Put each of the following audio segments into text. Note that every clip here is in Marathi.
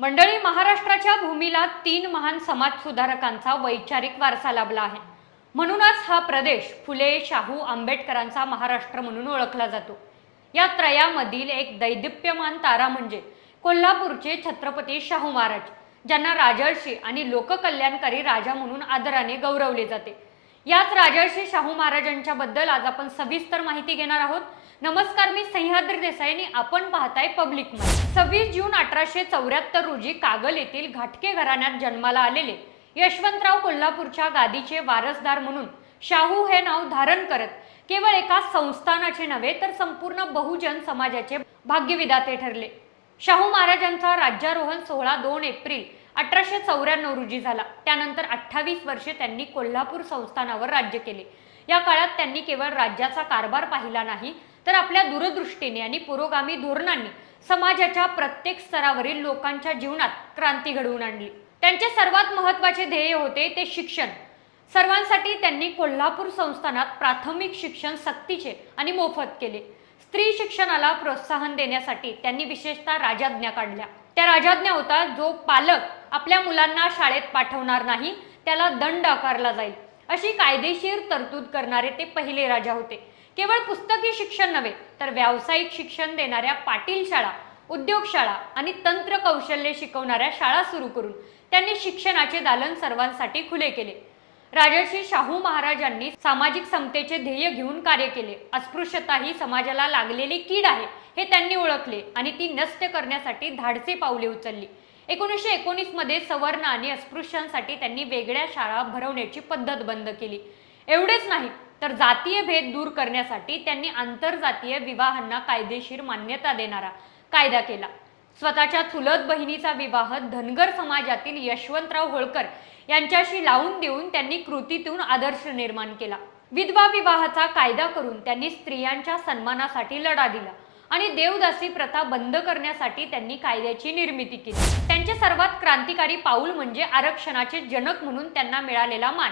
मंडळी महाराष्ट्राच्या भूमीला तीन महान समाजसुधारकांचा वैचारिक वारसा लाभला आहे. म्हणूनच हा प्रदेश फुले शाहू आंबेडकरांचा महाराष्ट्र म्हणून ओळखला जातो. या त्रयामधील एक दैदिप्यमान तारा म्हणजे कोल्हापूरचे छत्रपती शाहू महाराज ज्यांना राजर्षी आणि लोककल्याणकारी राजा म्हणून आदराने गौरवले जाते. याच राजर्षी शाहू महाराजांच्या बद्दल आज आपण सविस्तर माहिती घेणार आहोत. नमस्कार मी सह्याद्री देसाई आणि आपण पाहताय पब्लिकमध्ये सव्वीस जून अठराशे चौऱ्याहत्तर रोजी कागल येथील घाटके घराण्यात जन्माला आलेले यशवंतराव कोल्हापूरच्या गादीचे वारसदार म्हणून शाहू हे नाव धारण करत केवळ एका संस्थानाचे नव्हे तर संपूर्ण बहुजन समाजाचे भाग्यविदाते ठरले. शाहू महाराजांचा राज्यारोहण सोहळा दोन एप्रिल अठराशे चौऱ्याण्णव रोजी झाला. त्यानंतर अठ्ठावीस वर्षे त्यांनी कोल्हापूर संस्थानावर राज्य केले. या काळात त्यांनी केवळ राज्याचा कारभार पाहिला नाही तर आपल्या दूरदृष्टीने आणि पुरोगामी धोरणांनी समाजाच्या प्रत्येक स्तरावरील लोकांच्या जीवनात क्रांती घडवून आणली. त्यांचे सर्वात महत्त्वाचे ध्येय होते ते शिक्षण. सर्वांसाठी त्यांनी कोल्हापूर संस्थानात प्राथमिक शिक्षण सक्तीचे आणि मोफत केले. स्त्री शिक्षणाला प्रोत्साहन देण्यासाठी त्यांनी विशेषतः राजाज्ञा काढल्या. त्या राजाज्ञा होता जो पालक आपल्या मुलांना शाळेत पाठवणार नाही त्याला दंड आकारला जाईल. अशी कायदेशीर तरतूद करणारे ते पहिले राजा होते. केवळ पुस्तकी शिक्षण नव्हे तर व्यावसायिक शिक्षण देणाऱ्या पाटील शाळा उद्योगशाळा आणि तंत्र कौशल्य शिकवणाऱ्या शाळा सुरू करून त्यांनी शिक्षणाचे दालन सर्वांसाठी खुले केले. राजर्षी शाहू महाराजांनी सामाजिक समतेचे ध्येय घेऊन कार्य केले. अस्पृश्यता ही समाजाला लागलेली कीड आहे हे त्यांनी ओळखले आणि ती नष्ट करण्यासाठी धाडसे पावले उचलली. एकोणीसशे एकोणीसमध्ये सवर्ण आणि अस्पृश्यांसाठी त्यांनी वेगळ्या शाळा भरवण्याची पद्धत बंद केली. एवढेच नाही तर जातीय भेद दूर करण्यासाठी त्यांनी आंतरजातीय विवाहांना कायदेशीर मान्यता देणारा कायदा केला. स्वतःच्या चुलत बहिणीचा विवाह धनगर समाजातील यशवंतराव होळकर यांच्याशी लावून देऊन त्यांनी कृतीतून आदर्श निर्माण केला. विधवा विवाहाचा कायदा करून त्यांनी स्त्रियांच्या सन्मानासाठी लढा दिला आणि देवदासी प्रथा बंद करण्यासाठी त्यांनी कायद्याची निर्मिती केली. त्यांचे सर्वात क्रांतिकारी पाऊल म्हणजे आरक्षणाचे जनक म्हणून त्यांना मिळालेला मान.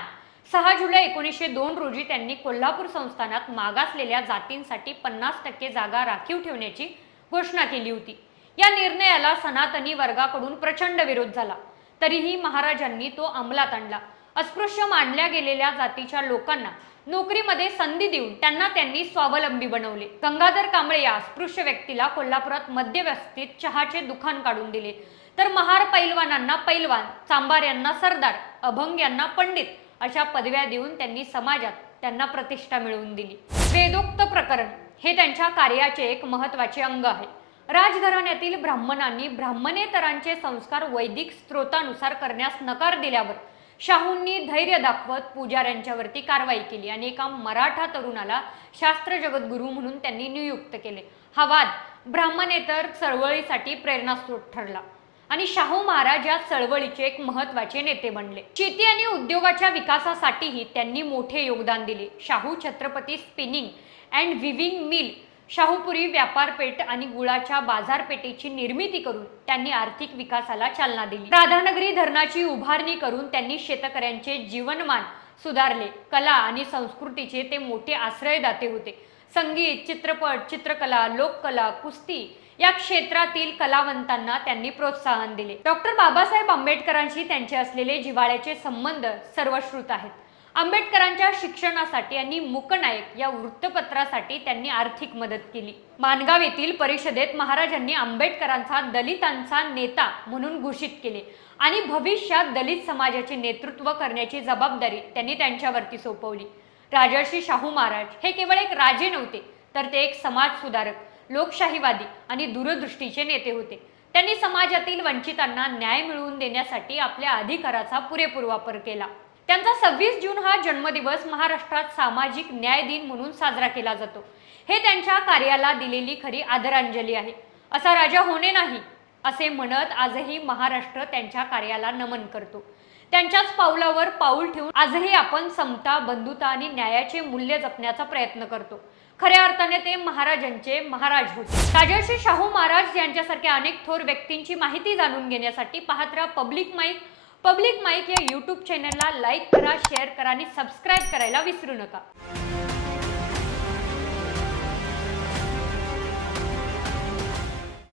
सहा जुलै एकोणीसशे दोन रोजी त्यांनी कोल्हापूर संस्थानात मागासलेल्या जातींसाठी पन्नास टक्के जागा राखीव ठेवण्याची घोषणा केली होती. या निर्णयाला सनातनी वर्गाकडून प्रचंड विरोध झाला. तरीही महाराजांनी तो अंमलात आणला. अस्पृश्य मानल्या गेलेल्या जातीच्या लोकांना नोकरीमध्ये संधी देऊन त्यांना त्यांनी स्वावलंबी बनवले. गंगाधर कांबळे या अस्पृश्य व्यक्तीला कोल्हापुरात मध्यवस्थित चहाचे दुकान काढून दिले. तर महार पैलवानांना पैलवान चांबार यांना सरदार अभंग यांना पंडित अशा पदव्या देऊन त्यांनी समाजात त्यांना प्रतिष्ठा मिळवून दिली. वेदोक्त प्रकरण हे त्यांच्या कार्याचे एक महत्त्वाचे अंग आहे. राजघराण्यातील ब्राह्मणांनी ब्राह्मणेतरांचे संस्कार वैदिक स्त्रोतानुसार करण्यास नकार दिल्यावर शाहूंनी धैर्य दाखवत पुजाऱ्यांच्यावरती कारवाई केली आणि एका मराठा तरुणाला शास्त्र जगद्गुरू म्हणून त्यांनी नियुक्त केले. हा वाद ब्राह्मणेतर चळवळीसाठी प्रेरणास्रोत ठरला. आणि शाहू महाराज या चळवळीचे एक महत्त्वाचे नेते बनले. शेती आणि उद्योगाच्या विकासासाठीही त्यांनी मोठे योगदान दिले. Shahu Chhatrapati spinning and weaving mill Shahupuri व्यापारपेठ आणि गुळाच्या बाजारपेठेची निर्मिती करून त्यांनी आर्थिक विकासाला चालना दिली. राधानगरी धरणाची उभारणी करून त्यांनी शेतकऱ्यांचे जीवनमान सुधारले. कला आणि संस्कृतीचे ते मोठे आश्रयदाते होते. संगीत चित्रपट चित्रकला लोककला कुस्ती या क्षेत्रातील कलावंतांना त्यांनी प्रोत्साहन दिले. डॉक्टर बाबासाहेब आंबेडकरांशी त्यांचे असलेले जिव्हाळ्याचे संबंध सर्वश्रुत आहेत. आंबेडकरांच्या शिक्षणासाठी आणि मुकनायक या वृत्तपत्रासाठी त्यांनी आर्थिक मदत केली. मानगाव येथील परिषदेत महाराजांनी आंबेडकरांचा दलितांचा नेता म्हणून घोषित केले आणि भविष्यात दलित समाजाचे नेतृत्व करण्याची जबाबदारी त्यांनी त्यांच्यावरती सोपवली. राजर्षी शाहू महाराज हे केवळ एक राजे नव्हते तर ते एक समाज सुधारक लोकशाहीवादी आणि दूरदृष्टीचे नेते होते. त्यांनी समाजातील वंचितांना न्याय मिळवून देण्यासाठी आपल्या अधिकाराचा पुरेपूर वापर केला. त्यांचा सव्वीस जून हा जन्मदिवस महाराष्ट्रात सामाजिक न्याय दिन म्हणून साजरा केला जातो. हे त्यांच्या कार्याला दिलेली खरी आदरांजली आहे. असा राजा होणे नाही असे म्हणत आजही महाराष्ट्र त्यांच्या कार्याला नमन करतो. त्यांच्याच पावलावर पाऊल ठेवून आजही आपण समता बंधुता आणि न्यायाचे मूल्य जपण्याचा प्रयत्न करतो. खऱ्या अर्थाने ते महाराजांचे महाराज होते. राजर्षी शाहू महाराज यांच्यासारख्या अनेक थोर व्यक्तींची माहिती जाणून घेण्यासाठी पाहत राहा पब्लिक माईक. पब्लिक माईक या यूट्यूब चॅनलला लाईक करा शेअर करा आणि सबस्क्राईब करायला विसरू नका.